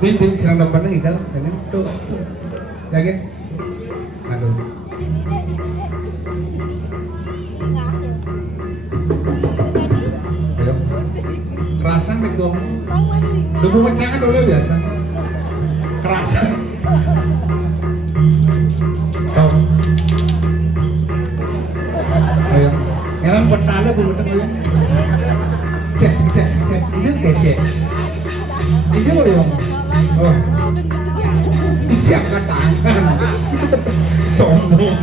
Bin serang depan lagi kan, jangan tuh, yakin? Aduh. Ayo. Kerasan dong. Dulu kencang dulu biasa. Kerasan. Oh. Ayo. Yang pertama dulu dulu. Cek. Ini kecek. Ini loh yang. Oh. Siapkan tangan. Sombong.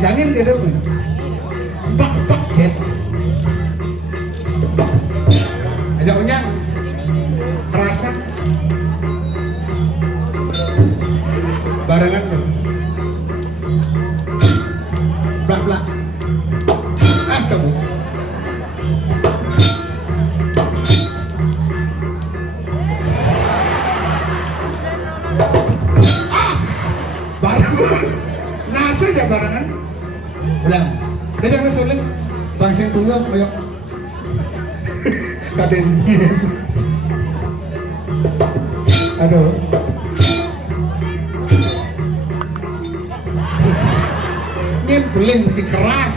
Jangan ke depan. Bak jet. Ajak unyang. Kerasa. Barengan tuh. Blak. Ah kamu. Nasi aja barengan. Ulang. Udah jangan sulit. Bang Seng Puyo, ayo. Kaden. Aduh. Ini beling masih keras.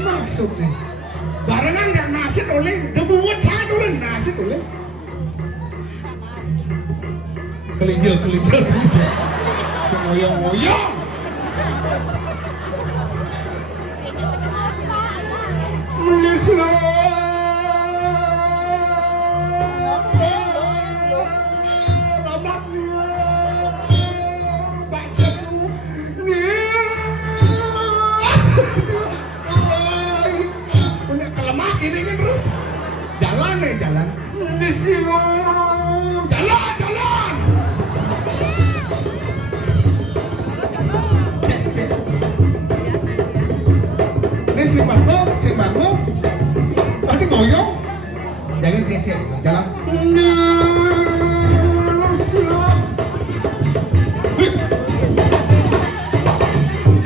Maksud nih barengan gak nasi oleh debuan sangat dulu nasi oleh kelinjil semoyong melislah ini kan terus jalan di sini jalan cek ini si bangku ini ngoyong jangan cek jalan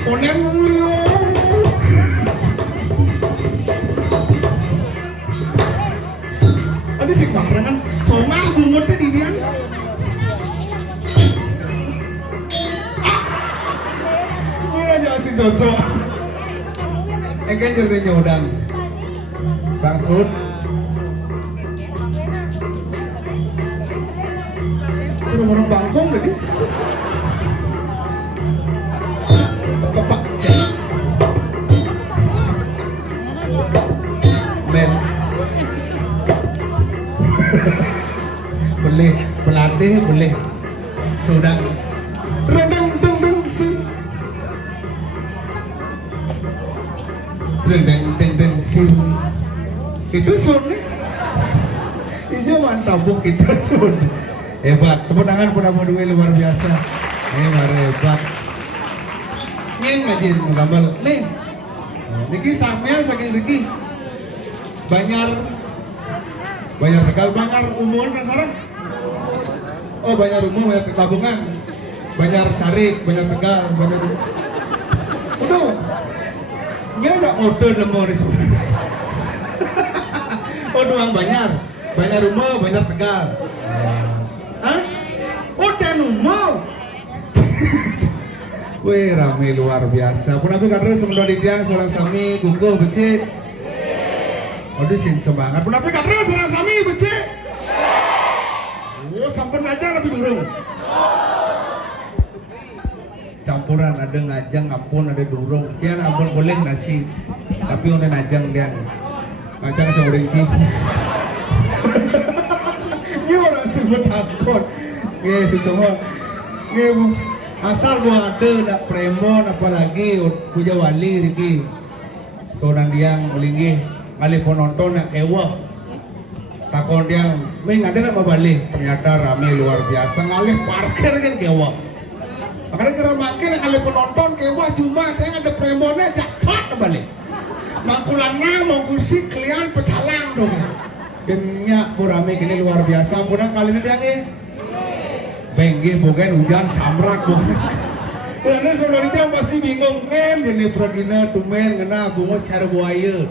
onem ada sih barengan cuma bumutnya di dia gue aja si Jojo kan jadi nyodang bangsut sudah orang bangkong tadi kepak men boleh berlatih boleh sudah rendang itu sun hijau mantap buk itu sun hebat tepuk tangan pada modul luar biasa hebat ini ngajin gambar nih Riki sampean saking Riki banyak tegal banyak umur penasaran oh banyak rumah banyak tabungan banyak carik banyak tegal banyak udah nggak ada order lemor di sana oh doang banyak rumah banyak tegal hah udah rumah wih rame luar biasa pun aku kadang semendoa di dia seorang sami gungguh becik aduh sing semangat pun aku kadang seorang sami becik oh sampun aja lebih durung campuran ada ngajang ngapun ada durung dia ampun boleh nasi tapi udah ngajang dia ngajang seorang cih ini orang sebut takut sing semua asal gua ada nak premon apalagi puja wali Riki seorang dia ulinggi kali penonton nak ewah takon dia ming ada nak balik ternyata rame luar biasa ngalih parkir kan kewah makanya kira makin kali penonton kewah cuma dia ada premonnya jakat balik makulana mau kursi kalian pecalang dong genyak rame gini luar biasa pulang kali ini dia Benggih bukan hujan samrak bukan. Karena sebenarnya masih bingung men jadi prodina tumen ngena bunga cara buaya.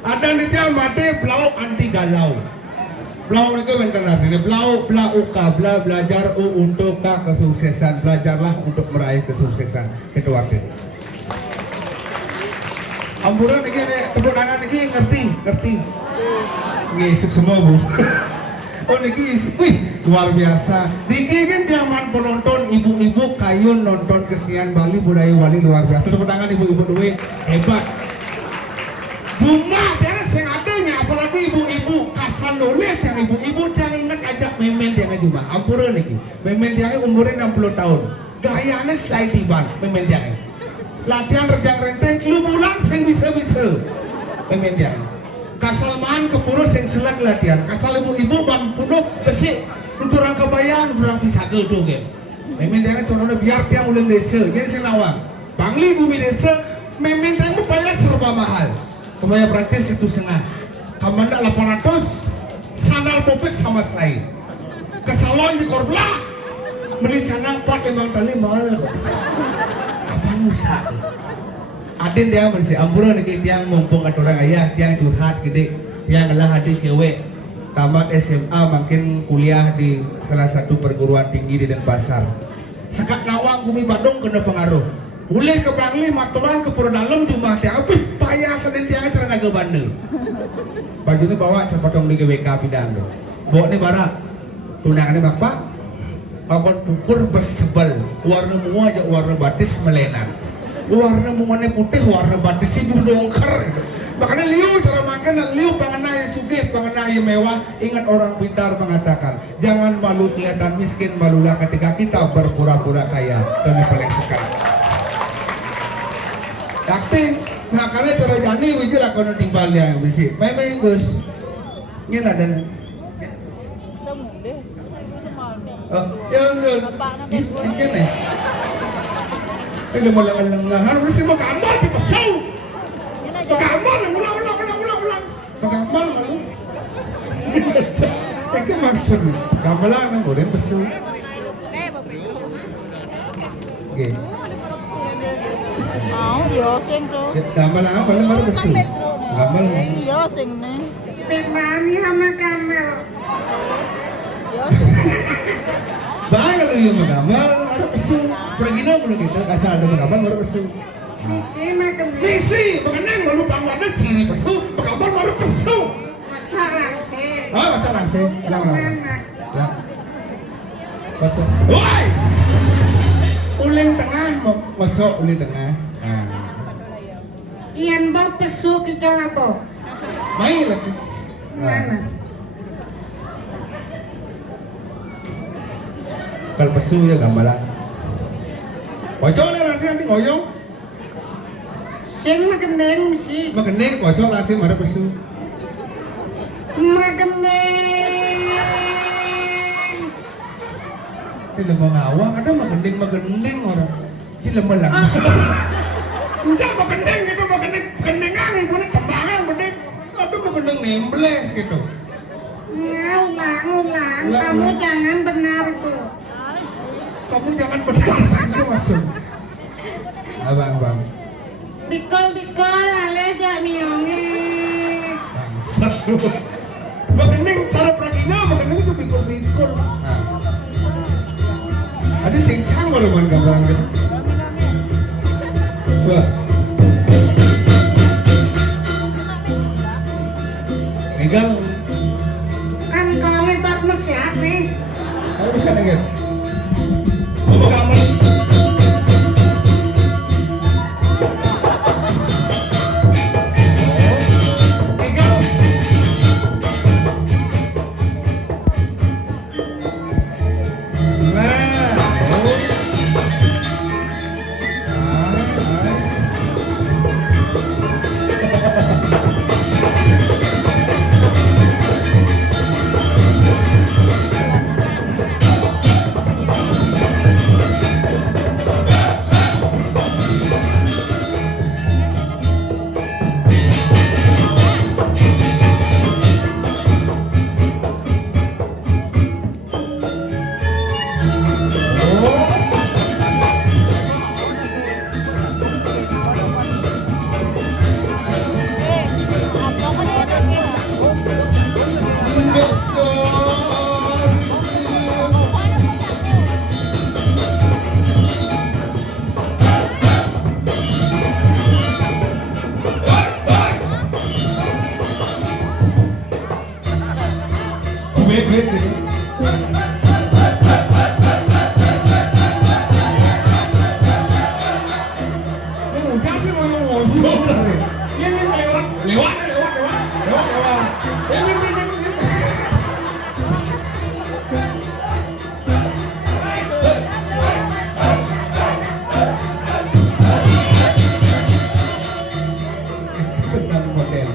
Ada nih dia mati blau anti galau. Blau itu bentar ini blau uka belajar untuk kesuksesan, belajarlah untuk meraih kesuksesan itu waktu. Amburan ini tepuk tangan ini ngerti. Ngisik semua bu. Oh niki, wih luar biasa. Niki kan zaman penonton ibu-ibu kayun nonton kesian Bali budaya Bali luar biasa. Tepuk tangan ibu-ibu duit hebat. Cuma dia sing adanya apalagi ibu-ibu kasan nulis yang ibu-ibu yang ingat ajak memen dia juga. Ampura niki. Memen dia umurnya 60 tahun. Gayanya slide ban memen dia. Latihan rejang renteng kelumulan sing bisa-bisa. Memen dia. Kasal maan kepurus yang selak latihan. Kasal ibu-ibu bang punuh besi untuk orang kebayaan orang bisa gedung ya. Memang dia contohnya biar dia ulang desa, yang senawang. Bangli bumi desa, memang dia bayar serba mahal. Kebayar praktis 1,5. Kamanda 800, sandal popet sama selain. Kesalon di Korbla, beli canang 4-5 kali mahal. Apa nusa? Adin dia bersih amburan nih dia mumpung ada orang ayah yang curhat gede yang adalah adik cewek tamat SMA makin kuliah di salah satu perguruan tinggi di Denpasar. Sekat Nawang bumi Badung kena pengaruh boleh ke Bangli maturan ke Pura Dalam cuma dia apa payah sedang dia cerana ke Bandung baju ini bawa sepotong di GWK pidang do bawa nih barak tunangannya bapak akan pupur bersebel warna mua aja warna batis melenan warna mungane putih, warna batis itu dongker. Makanya liu cara makan, liu pengenai sugih, pengenai mewah. Ingat orang pintar mengatakan, jangan malu kelihatan miskin, malulah ketika kita berpura-pura kaya. Dan yang paling sekali. Tapi, makanya cara jani wujud akan tinggal dia bisi. Memang Gus, ini ada. Oh, jangan, ini. Ini malang-malang harus magamal di pasaw. Magamal, ulang. Magamal malu. Itu maksud. Gamalan ang urin pasaw. Okay. Yoseng tuh. Gamalan ang malu pasaw. Gamal. Yoseng nih. Pemani sama Kamel. Bahaya lu yung magamal, ada pasaw. Pergi na mo kita asal ada magamal, ada pasaw. Misi makan Misi, makanang malu pangwanan siri pasaw. Magamal, ada pasaw. macalang sih. Baca langsung. Lang. Lang. Baca. Woi! Uling tengah, baca uling tengah. Iyan ba pesu kita apa? Main lagi. Mana? Kalau pesu ya gambalan. Kocok nih langsung nanti ngoyong. Sing magendeng misi. Magening kocok langsung ada pesu. Magendeng. Ini lemah ngawang ada magening orang. Si lemah lang. Enggak magening itu magendengan itu nih tembangan magening. Aduh magening nembles gitu. Ulang. Kamu jangan benar tuh. Kamu jangan benar itu masuk. Abang. Bikol ale gak mionge. Bangsat lu. Magening cara pragina magening itu bikul. Ada sing cangol man gambaran gitu. Wah. Egal. Kan kau hebat siap nih. Kamu bisa dengar. Kamu gambar. wait gitu. Ini udah sih ngomong dari. Ini lewat. Ini. Tentang model.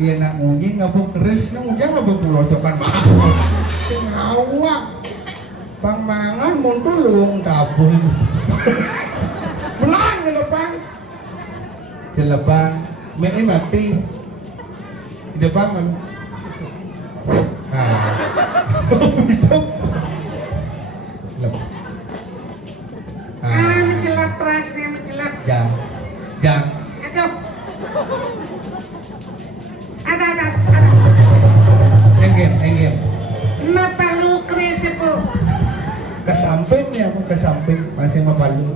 Iya nak ngunyi ngabuk keris, nunggunya ngabuk melotokan mahal. Ngawak, bang mangan muncul luang tabung. Belang di depan, jeleban, mie mati, di depan kan. Hidup, lep. Mencelat terasnya, mencelat. Jang. Aduh. Ada. Enggem. Mapalu keris po. Ke samping masih mapalu.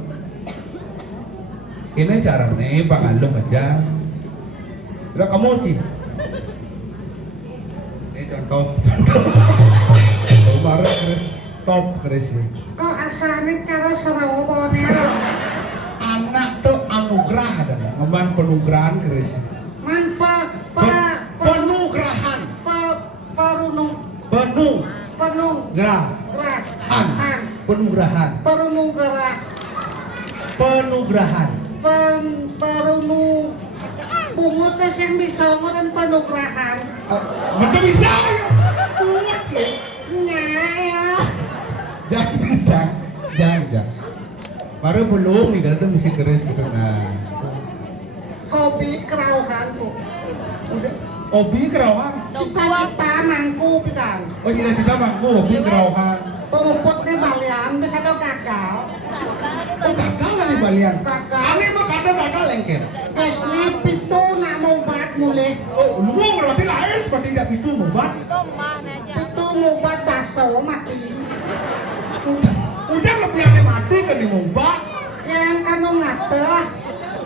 Ini caranya pangalung aja. Udah kamu sih. Ini contoh. Baru keris top keris ini. Kok asalnya cara serawonnya? Anak tuh anugerah ada, ngeman penugrahan keris. Man Penugrahan. Penugrahan. Bungut yang bisa dan penugrahan. Betul bisa ya. Bungut sih. Ya. Jangan. Baru belum nih datang misi keris gitu nah. Hobi kerauhan po. Udah. Hobi kerawang. Cita-cita mangku pitan. Oh cita-cita mangku hobi kerawang. Pengumput nih balian bisa do gagal. Oh gagal lah nih balian. Gagal. Kali mah kadang gagal lengket. Kesli pitu nak mau bat mulai. Oh lu mau berarti lain seperti tidak itu mau bat. Pitu mau bat baso mati. Udah lebih ada mati kan di mau bat. Yang kanu ngata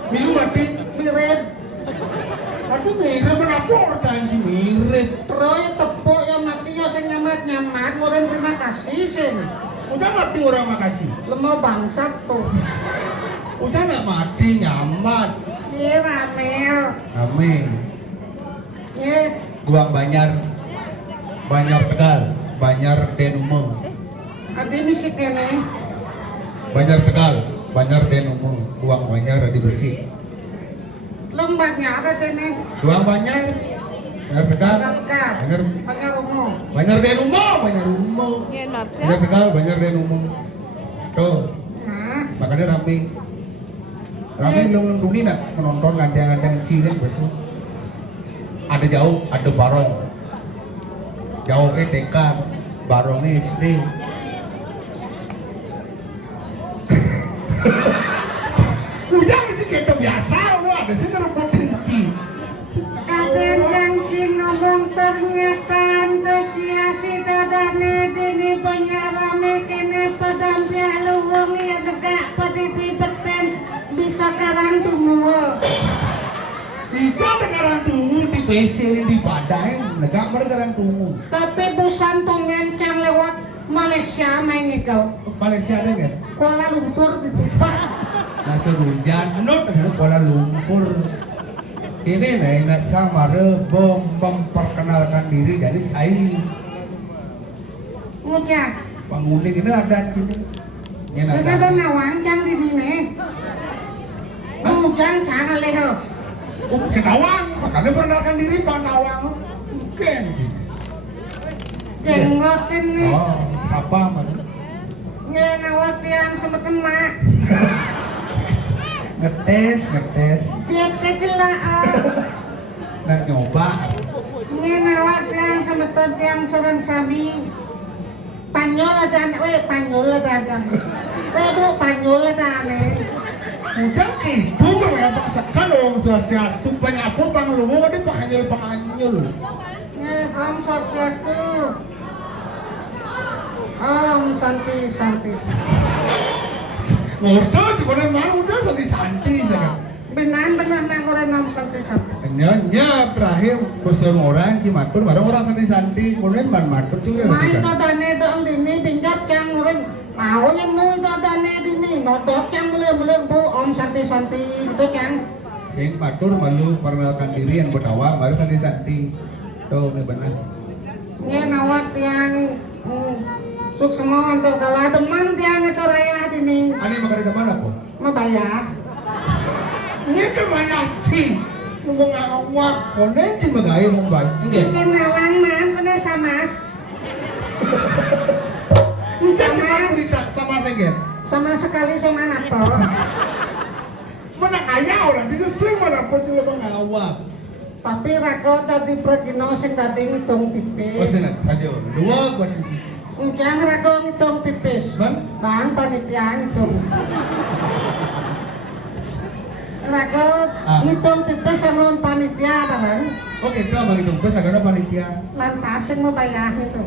Minum mati. mirip. Aku mirip kenapa orang anjing mirip. Terus ya tepuk yang mati ya sing nyamat mau terima kasih sing. Udah mati orang makasih. Lemau bangsat tuh. Udah nak mati nyamat. Iya Ramel. Amin. Iya. Buang Banjar Tegal, Banjar Denumo. Adi misi kene. Banjar Tegal, Banjar Denumo. Buang Banjar di Besi. Lombanya ada dene. Buang Banjar Tegal, Banjar Denumo. Banjar Tegal, Banjar Denumo. Tuh, Nah, makanya Rame nunggu nak menonton ngandang-ngandang cilik besok. Ada jauh, ada barong. Jauh TK, barongnya SD. Udah mesti gitu biasa, wah ada sih ngerebut kunci. kakek jangking ngomong ternyata antusiasi dadane dini banyak rame kene padam pialu wong ya tegak paditi beten bisa karang tumuh. Itu negarang tunggu di PC di Padang, negak negarang tunggu. Tapi busan pengencang lewat Malaysia main itu. Malaysia ada nggak? Kuala Lumpur di tempat. Nasi hujan, menurut negara Kuala Lumpur. Ini nak sama memperkenalkan diri dari cair. Ngujak. Pengundi ini ada sini. Sudah ada nawangcang di sini. Ngujang jangan leho. Senawang, makanya perkenalkan diri Pak Nawang. Mungkin. Jenggot ini. Oh, siapa mana? Ngenawat yang semetin mak. Ngetes. Dia kejelaan. Nak nyoba. Ngenawat yang semetin yang serang sabi. Panyol ada, panyol ada. Bu, panyol ada nih. Ujang itu berapa sekali orang sosial supaya apa bang lu mau di panganyul. Om Swastiastu. Om Santi Santi. Ngorto cuman mau udah santi sangat. Benar nang orang Om Santi Santi. Nya terakhir bersama orang Cimatur bareng orang santi kemudian ban matur juga. Mai to dane dong dini pinjat yang orang mau yang nu to dane dini nodok yang mulai Bu Om Santi Santi itu kan. Sing matur malu perkenalkan diri yang bertawa baru santi. Tuh ini benar. Nya nawat yang suksema untuk kalah teman tiang itu raya dini. Ani makan di mana kok? Mabayah. Ini kemana sih? Ngomong awak, konen sih magayo mong baik. Enggak. Isin nawang man kena samas. Bisa cuma cerita sama saya. Sama sekali sama nato. Mana kaya orang itu sering mana pun cuma mengawak. Tapi rago tadi pregino sing tadi ngitung Oh pipis. senat saja. Dua buat Ujang rago ngitung pipis. Man? Bang panitia ngitung. Rago ngitung pipis sama panitia bang. Oke, itu abang itu bes agak panitia. Lantas yang mau bayar itu.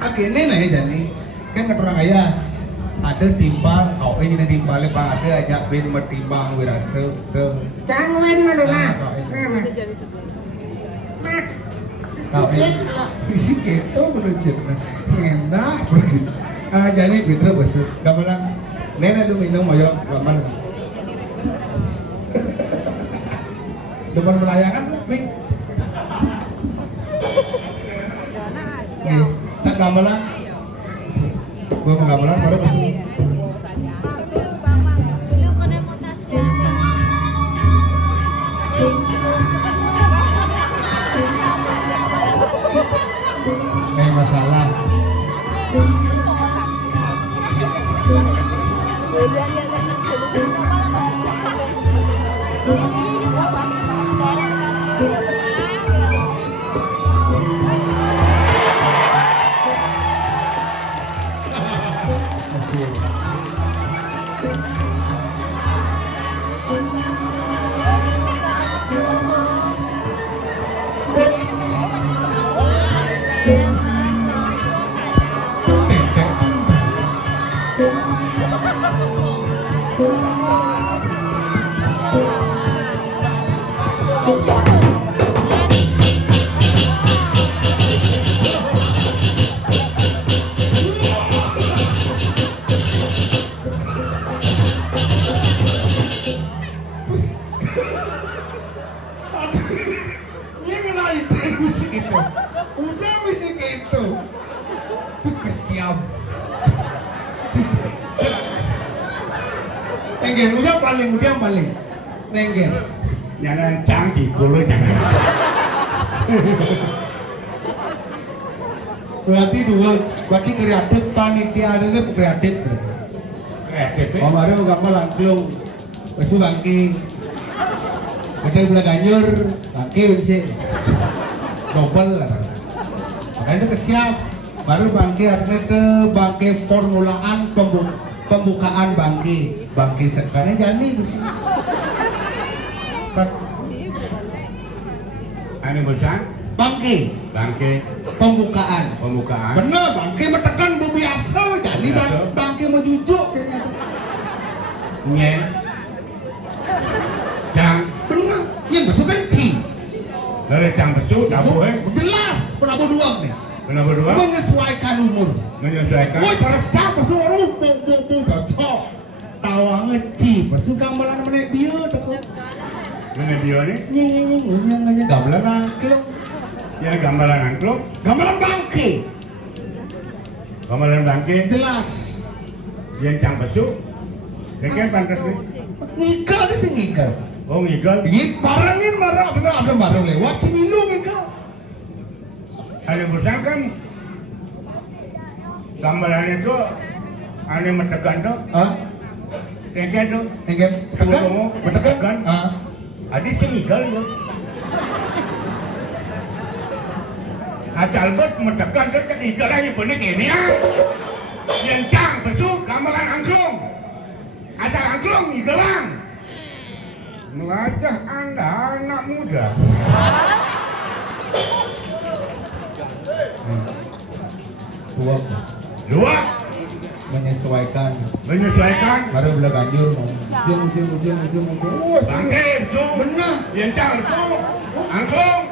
Akhirnya nih jadi kan kata orang kaya ada timbal, kau ini timbal pak ada ajak bin bertimbang wirase ke Jangan win malu nah. kau ini isi keto menunjuk enak begitu. Jadi bener besok gamelan nenek tuh minum ayo gamelan. Depan melayangan nih. Tak gamelan. Gua mau gamelan baru besok. Kayak masalah. Ini lain musik itu. Udah musik itu. Kesiam. Nenggen, udah paling. Nenggen. Nyana canggih kulo jangan. Berarti kreatif panitia ini kreatif. Kreatif. Kemarin gambar langsung pesu bangki. Ada yang bilang ganyur, bangki bisa double lah. Makanya itu kesiap. Baru bangki artinya bangki formulaan pembukaan bangki sekarang jadi Anu bosan? bangki Pembukaan. bener bangki menekan biasa jadi Biasa. bangki mau jujuk Nyen. Cang. bener yang besok kan ci Dari cang besu dabu jelas penabuh doang nih Kenapa dua? menyesuaikan umur. Menyesuaikan. Oh cara pecah pesu orang bung cocok tawa ngeci pesu gambaran menek bieu teko Mana dia ni? nyeng gambaran angklung Ya gambaran angklung. gambaran bangke Gambaran bangke. jelas Yang cang besu. Dekat pantas ni. ngikal di sini ngikal Oh ngikal. barengin marah bener ada bareng lewat cimilu ngikal Anu bosan kan. Gambaran itu. Anu metekan tu. ah Dekat tu. enggan Tunggu, tekan ah Adik sih ngikal ya. Asal bet metekan tu tak ngikal lagi benar kini ah. Yang cang besu gambaran angklung. Asal angklung ngikalang. Wajah anda anak muda. suap Dua, menyesuaikan. menyesuaikan. Baru belah ganjur ujung. Bangke, betul. Benar. Yencang, betul. Angklung.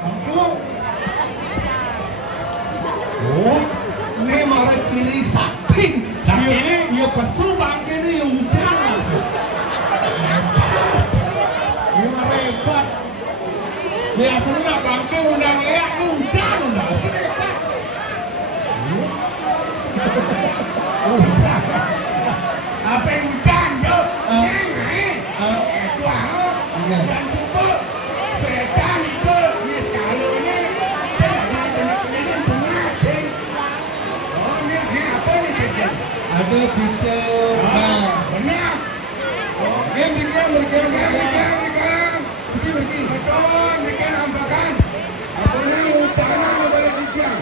Oh, ini marah ciri sakti. Sakti ini? Iya pesul bangke ini yang hujan langsung. Ini marah hebat. Biasanya nak bangke undang leak, ini hujan undang. Ini hebat. Apa yang hujan, yo? Itu ahok. Dan cukup. Setan itu. Ini kalau ini. Saya lagi ini bunga, sih. Oh, ini apa nih, sih? Ada picel. Benar. Mereka. Betul, mereka nampakkan. Apa yang utama boleh hujan.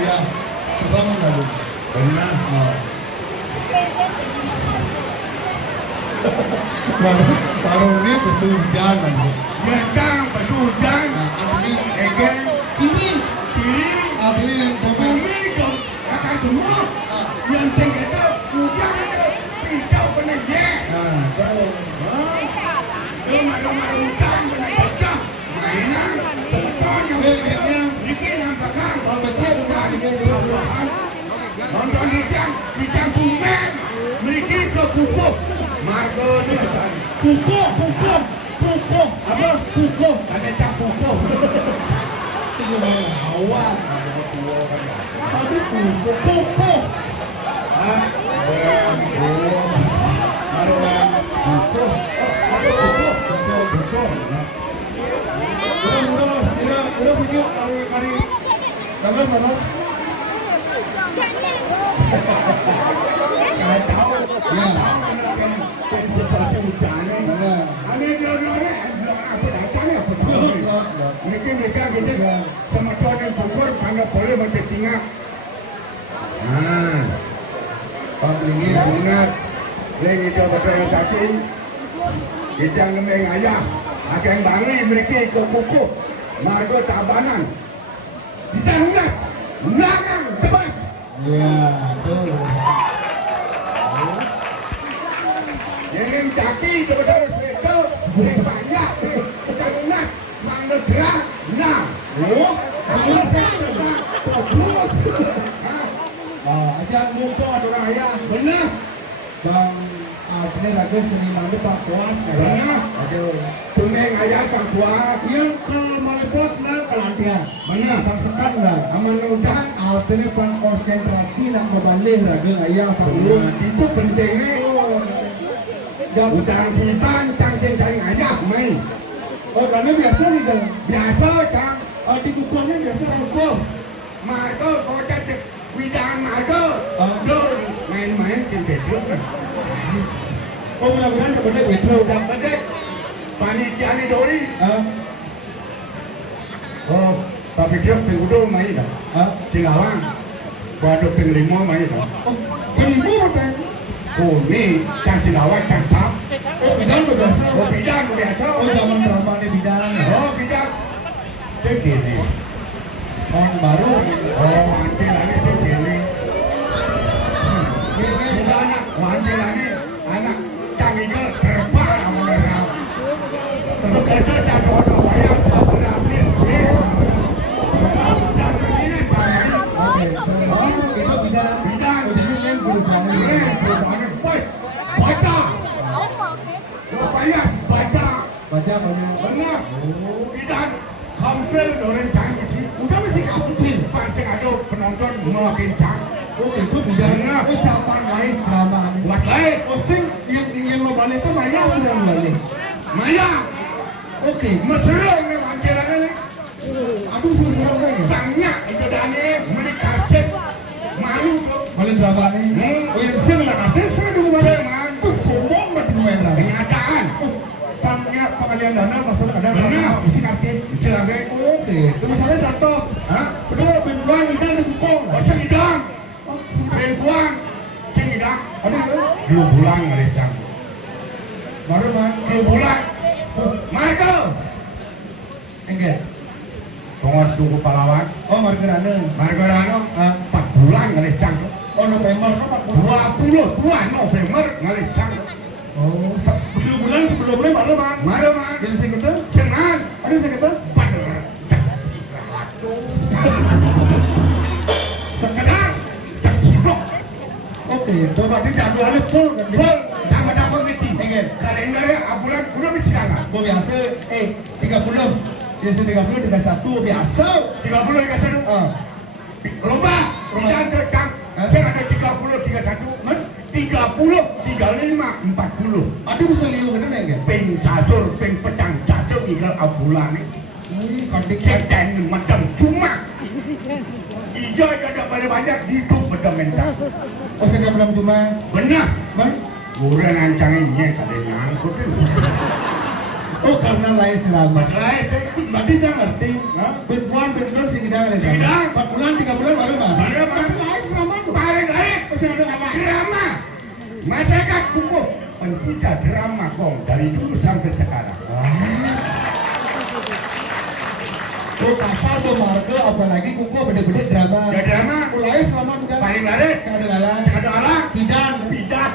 Ya, sebab lalu. Benar. Baru ini pesul hujan lagi. Yencang, betul hujan. Egen, Kiri, kiri. abli Bumi dong, akan semua. Yang itu, hujan itu. Pisau benar, ya. Rumah hujan benar pecah. Mainan, telepon yang berbeda. Bikin nampakkan. Nonton hujan bumen. Mereka ke pupuk. Margo ni pupuk. Apa? Pupuk. Ada cap pupuk. awal. Aduh, pupuk. Mereka gitu sama tuan yang pukul panggil boleh macam tinggal. Ini bunga, yang itu betul yang sakit. Kita yang nemeng ayah, akan bangli mereka ikut pukul. Margo tabanan. Kita nunggak, belakang, depan. Ya, betul. Yang sakit itu betul itu. Yang banyak, kita nunggak, manggil gerak, nah. Oh, kalau saya nunggak, terus. Aja mumpung ada orang ayah. Benar. Bang, ini lagu seniman itu Pak Kuas. Benar. Aduh. Tuneng ayah Pak Kuas. Yang ke Malipos nak kelantian. Benar. Bang sekat lah. Aman udah. Ini pan konsentrasi nak kembali lagu ayah Pak Kuas. Itu pentingnya. Udang hitam, cangking ayah main. Oh, karena biasa nih kan. Biasa cang. Di kukunya biasa Hukum. Margo kota bidang margo. Dor main-main kenteduk. Oh, mudah-mudahan sebenarnya betul. Udah gede. Panitia ni dori. Oh, tapi dia pengudo main dah. Tinggalan. Waduh penglima main dah. Oh, ini kan. Oh ni cang Cilawat cang Tap. Oh, bidang biasa. Oh bidang biasa. Oh, zaman drama ni bidang. Oh bidang. Segini. Orang baru. Oh mantil lagi segini. Anak mantil lagi. Anak cang ini terpal amunera. Bekerja tak ada bayar. Berapin sih. Dan ini tangan. Oh, itu bidang. Bidang. Oh, jadi yang guru kamu. Baca. Bayar baca. Baca mana? Benar. Bidang. Kampil orang cang itu. Udah mesti kampil. Pancing ada penonton makin cang. Oh, itu bidang. Oh, capan lain selama ini. Buat lain. Oh, sing yang mau balik itu Maya udah balik. Maya. Oke. Mesra ni kampil ni. Aduh, seru-seru lagi. Banyak itu dani. Meni kartet. Malu tu. Balik drama ni. Oh, yang sing nak artis saya dulu balik. Jangan. Oh, semua mati main lagi. Kenyataan. Banyak pengalian ngelecang. Baru man. Lu bulan. Marco. Enggak. Tunggu tunggu pahlawan. Oh, Margarane. Margarano 4 bulan ngelecang. Oh, November no, Pak. 22 November ngelecang. Oh, 10 bulan sebelumnya baru man. Mari man. Yang sekitar? Jangan. Ada sekitar? Sekedar tak sibuk. Oke, itu berarti jadwalnya full kan? Full. Sama tak komiti. Enggak. Kalendernya bulan udah bisa nggak? Gue biasa, 30. Biasa 30, 31 biasa. 30 ke satu. Lomba. Tidak ada saya ada 30, 31. 30, 35, 40. Aduh bisa liu bener enggak? Peng cacur, peng pedang cacur tinggal abulan nih. Kandik Keten macam cuma. Iya ada banyak hidup betul mencak. Oh, saya belum cuma. Benar. Bang? Kurang ancangnya kadang nyangkut. Oh, karena lain serama. Masalah itu. Berarti saya ngerti. Benar sih kita ada. Tidak. 4 bulan, 3 bulan baru mah. Baru mah. Lain serama tuh. Paling lain. Masih ada apa? Drama. Masyarakat kukuh pencipta drama kong dari dulu sampai sekarang. Oh, pasar tuh marga, apalagi kuku beda-beda drama. Ya drama. Mulai selama udah. Paling lain. Ada lala. Ada alat. Bidan. Tidak.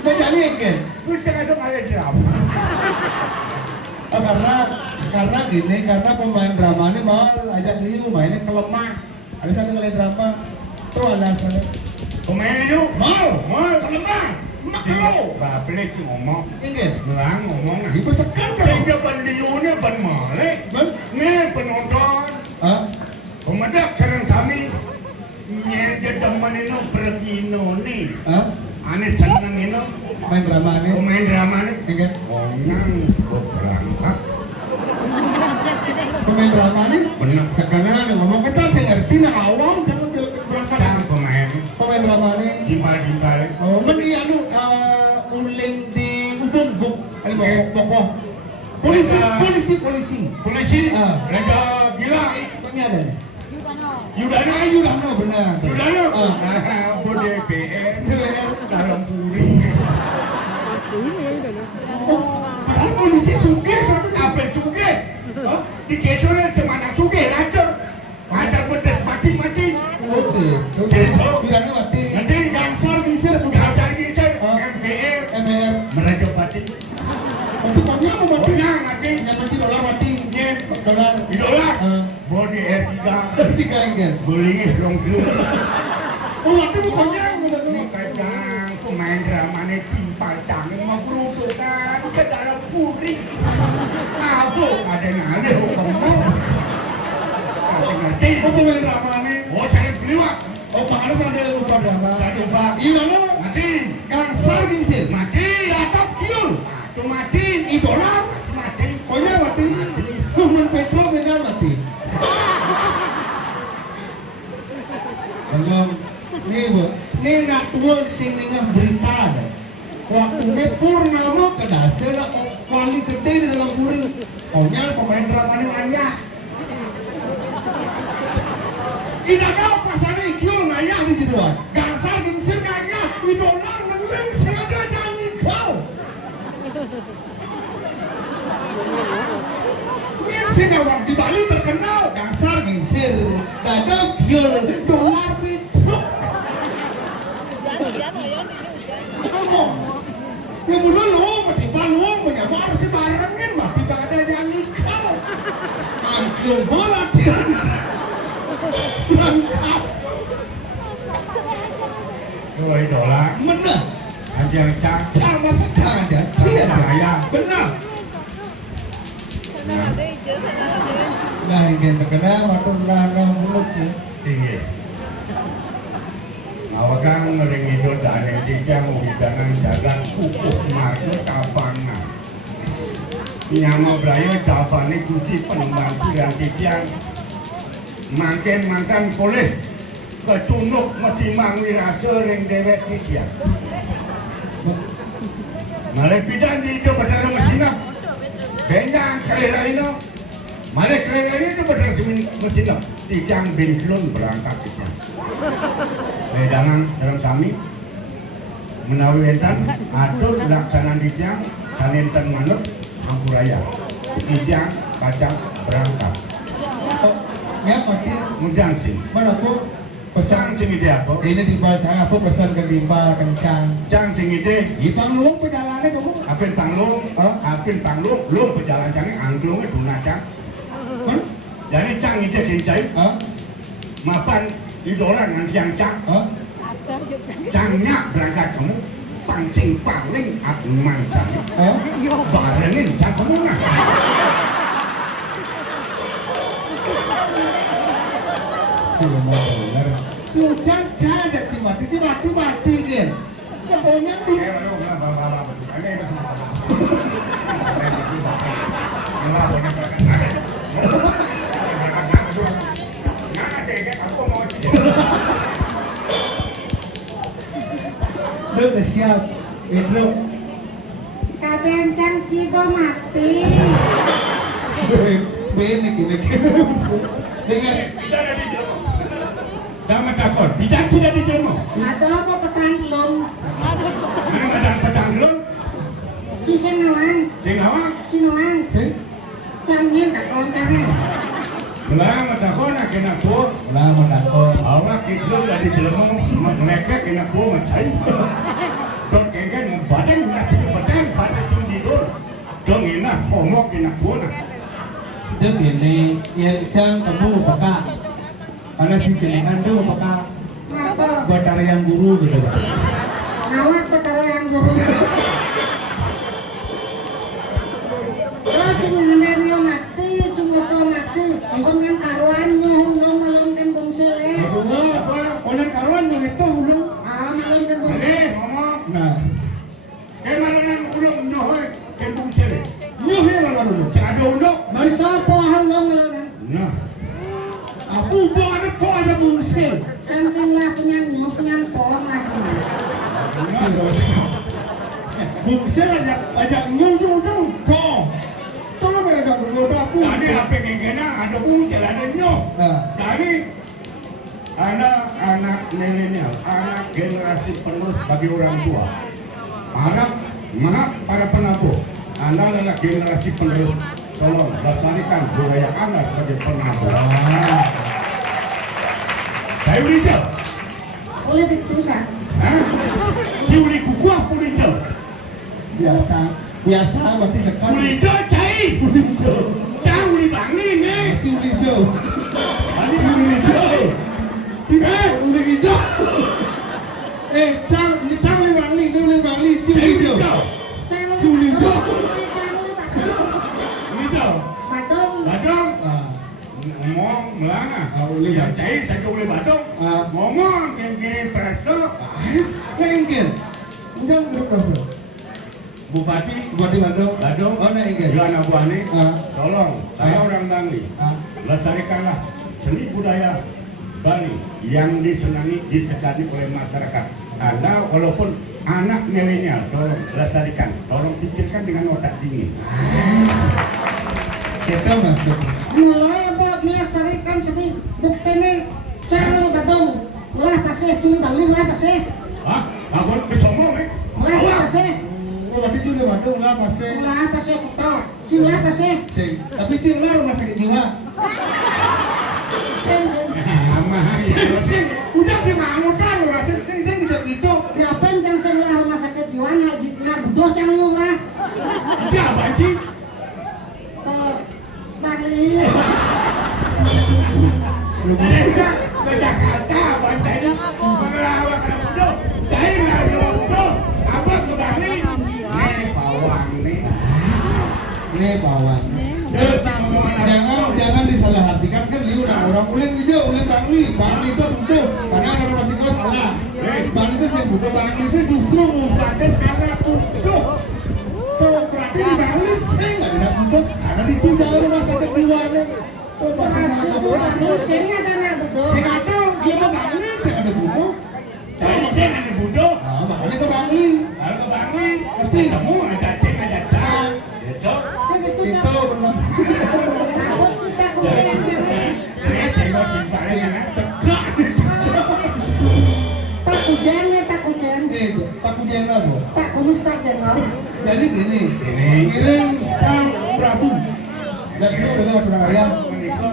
Menjadi kan? Terus ada drama. Oh, karena gini, karena pemain drama ini mau ajak liu mainnya kelemah. Ada satu kali drama. Tuh alasannya. Pemain itu Mau. kelemah. Makro. Bapak itu ngomong. Ingat. Ngelang ngomong. Ibu sekan kan? Sehingga beliaunya ban malek. Nih penonton. Hah? Pemedak sarang kami. Yang dia teman ini berkino nih. Hah? Aneh senang ini. Main drama ini? Pemain drama nih. Ingat. Onyang gue berangkat. Pemain drama ini? Benar. Sekarang ngomong kita saya ngerti nah awam jangan berangkat. Sang pemain. Pemain drama ini? Jimbal. Oh, meni anu uling di ujung buk. Ini pokok. Polisi. Polisi. Raja gila. Ini ada nih. Yudano. Yudano benar. Yudano. Bode PR. Dalam puri. Padahal polisi suge. Apa suge? Di keconya semana suge lancar. Lancar betul mati. Oke. Yudano mati. Nanti Gangsar gisir. Gangsar gisir. MPR. MR. Meraja mati. Untuk pokoknya mau mati. Pokoknya mati. Yang mati dolar mati. Nye. Dolar. Idola. Bode R3. Tiga enggak. Beli long dulu. Oh, mati pokoknya. Ini kadang pemain drama ini timpal tangan memperutukan ke dalam puri. Apa ada hukummu? Ada ngerti? Oh, pemain drama ini. Oh, saya beliwak. Oh, pangalas ada lupa drama. Saya coba. Yudano. Mati. Gangsar gisir. Mati. Atap kiul. Itu mati. Idola. Mati. Pokoknya mati. Kuman Petro benar mati. Belum. Nih bu, nih nak tua sing dengan berita ada. Waktu ini purnama kedasar kali gede di dalam puri. Pokoknya pemain drama ini layak. Tidak tahu pasarnya ikiul layak di tiduan. Gangsar gingsir layak. Idola mending saya ada jangan kau. Sing orang di Bali terkenal Gangsar gingsir, dadam kiul, dolar pitruk. Ya mula lu, matiba lu, menyamar si barengin, matiba ada yang nikah. Angkil bola tiran. Berangkat. Oh, idola. Benar. Ada cak. Sama saja. Saya. Benar. Nah, ini sekedar waktu berada mulut ya. Tinggi. Awakan ngering itu dan yang dijang hidangan dagang kukuh marga kapangan. Nyama beraya cabane kuci penembang yang dijang. Makin boleh kecunuk metimang wirasa ring dewek dijang. Malai bidan di itu benar mesinap. Benjang kelera ini. Malai kelera ini itu benar mesinap. Dijang binslun berangkat dijang. Dalam kami menawi enten atur laksanan dijang dan enten manut ampuraya dijang kacang berangkat Oh, ya pasti mudang sih mana aku pesan sing ide apa ini di Balcang aku pesan ke Dimba kencang. cang sing ide Itang luang perjalanannya kamu. apin panglung lum pejalan cange angklung itu cang Hah? jadi cang ide kincai Hah? mapan idola nanti yang cang Hah? cangnya berangkat kamu pancing paling aku mancang Hah? barengin cang kamu nah Sila mau bener. Cucan saja si mati kan. Pokoknya di Lu udah siap, Lu. Katen cang cibo mati. Benek ini. Dengar. Jangan takut, tidak di jono. Ada apa petang belum? Mana ada petang belum? Kisah nawang, Di lawang, cinawang, Sing. cangin tak kawan kangen. belang takut nak kena pur. Ulah mau takut. Awak kita dari jelemu, mereka kena pur macam. Dot kengken badan nak badan cuma tidur. Dong enak, pomok kena pur nak. Dia gini, yang cang kamu peka. Karena si celengan tuh peka Apa? buat tarian guru gitu. Nawak petara yang guru. Oh, cuma ngandarnya mati, cuma kau mati. Dengan karuan nyuhung malon kan bungsile. Aduh, apa? Onan karuan yang itu ulung. Ah, malon kan bungsile. Eh, ngomong. Nah, Kemalanan ulung nyohoi kembung cere. nyuhe malah dulu. Ada ulung. Bersopo halong malon. Nah, Aku buang ada po ada bungsil. Kan sing lah punya nyuh punya po lah. Bungsil ajak nyuh po. Tolong mereka dulu aku. tadi HP kengkena ada bungkel, ada nyoh. Nah, Tadi anak milenial, anak generasi penerus bagi orang tua. Anak, maaf para penabuh, Anda adalah generasi penerus. Tolong lestarikan budaya Anda sebagai penabuh. Saya uli jauh, Boleh ditusan. si uli kukuah uli jauh, biasa berarti sekali. uli jauh cai, cai uli bangi nih. Si Ulijo. Tadi si uli jauh, Si Ulijo. Cang Libangli, Si Ulijo. Si Ulijo. uli jauh, Badung. badong. Ah, Ngomong melana, uli yang badong. cai saya uli badong. Ah. Ngomong yang kiri presto, Engkel. Udah berapa? Bupati Bupati Bandung. Badung, Oh, nah Engkel. Yohana Buani, Ah. tolong saya orang Bali, Ah. lestarikanlah seni budaya Bali yang disenangi disekali oleh masyarakat. Anda walaupun anak milenial, tolong lestarikan, tolong pikirkan dengan otak dingin. Kita masuk. Mulai apa melestarikan sedih bukti nih cara Badung. Lah pasih cili Bali lah pasih. Hah? Aku bersombong nih. Lah Awak, pasih. Oh, berarti itu udah Bandung lah masih. Lah pasih kita. Cila pasih. Sing. Tapi Cing lah rumah sakit jiwa. Sen. Sing. Udah sih mau kan rumah sing gitu. Diapain yang sen lah rumah sakit jiwa ngaji butuh yang lu lah. dia banci. Ke Bali. Ada ke Jakarta, banci ini mengelawak anak muda. Dari lari orang muda, apa ke Bali? Nih pawang nih. Nih bawang. Jangan disalahartikan kan dia udah orang ulin gitu, ulin Bangli itu betul karena orang masih gue salah. Bangli itu saya butuh Bangli itu justru membuatkan karena butuh. Tuh berarti di Bangli saya nggak ada butuh karena di dalam rumah sakit jiwanya. Tuh bahasa salah kamu. Sen ada butuh. Saya nggak tahu dia ke Bangli saya ada butuh. Dari Ceng ada muda. Ah makanya ke Bangli. Kalau ke Bali, ketemu ada Ceng ada Cang. Gitu. Itu Itu benar. takut kita kuliah jangan. Saya tengok di Bali kan. Tegak. Tak hujan ya tak hujan. Itu Pak Kudian apa? Pak Kumistar Jenderal. Jadi gini, Ini. kirim sang Prabu. Dan itu dengan perang ayam. Menikah,